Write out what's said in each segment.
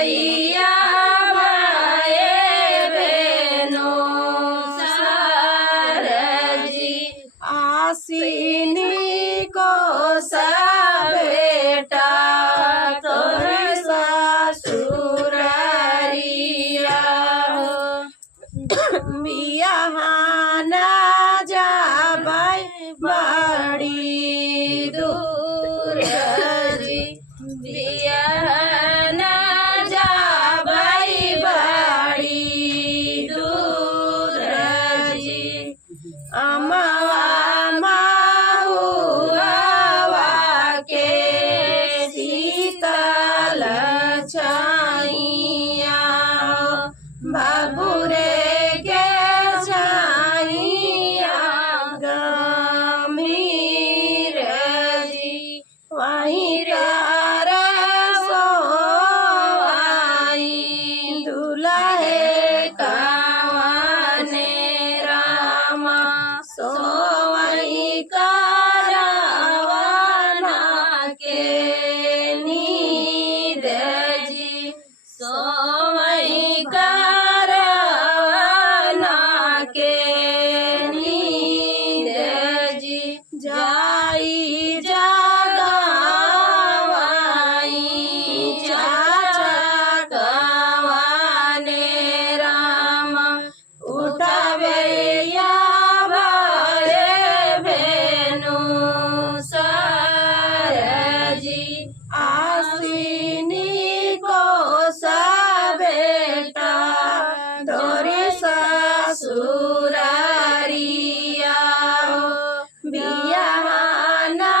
भैया भाई बहनो सारजी आसीनी को सा बेटा तोरे ससुरारिया बियाहाना जाबाई बड़ी दूर जी बियाहाना जाबाई बड़ी दूर जी अमवा महुआ के शीतल छाइया बाबू रे के छाइया गंभीर जी वहीं तारा सोई दुल्हे कावने रामा सोई कारवाना के नीर जी सोई कारवाना के नीर जी जाई जगावाई चाचा कवाने रामा उठावे या भाई बहनो सारजी आसीनी को सा बेटा तोरे ससुरारिया बियाहाना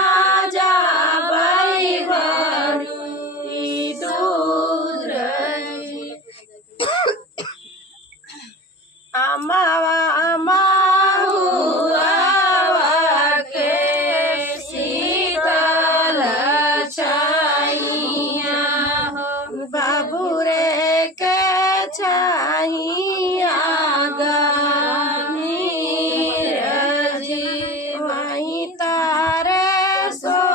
जाबाई बड़ी दूर जी अमवा महुआ के शीतल छाइया बाबू रे के छाइया गंभीर जी वहीं तारे सोई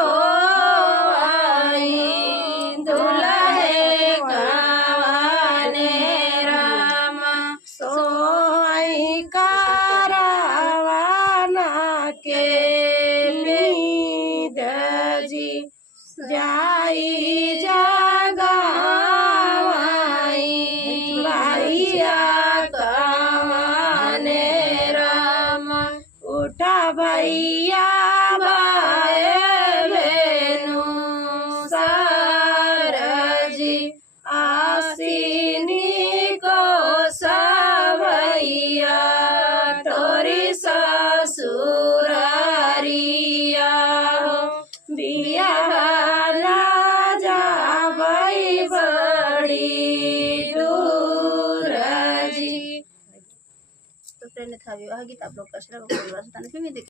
दुल्हे कावने रामा सोई कारवाना के नीद जी जाई जगावाई भैया कवाने रामा उठा भैया भाई बहनो सारजी आसीनी को सा भैया तोरी ससुरारिया बियाहाना जाबाई बड़ी दूर जी। तो फ्रेंड था गीत आप लोग का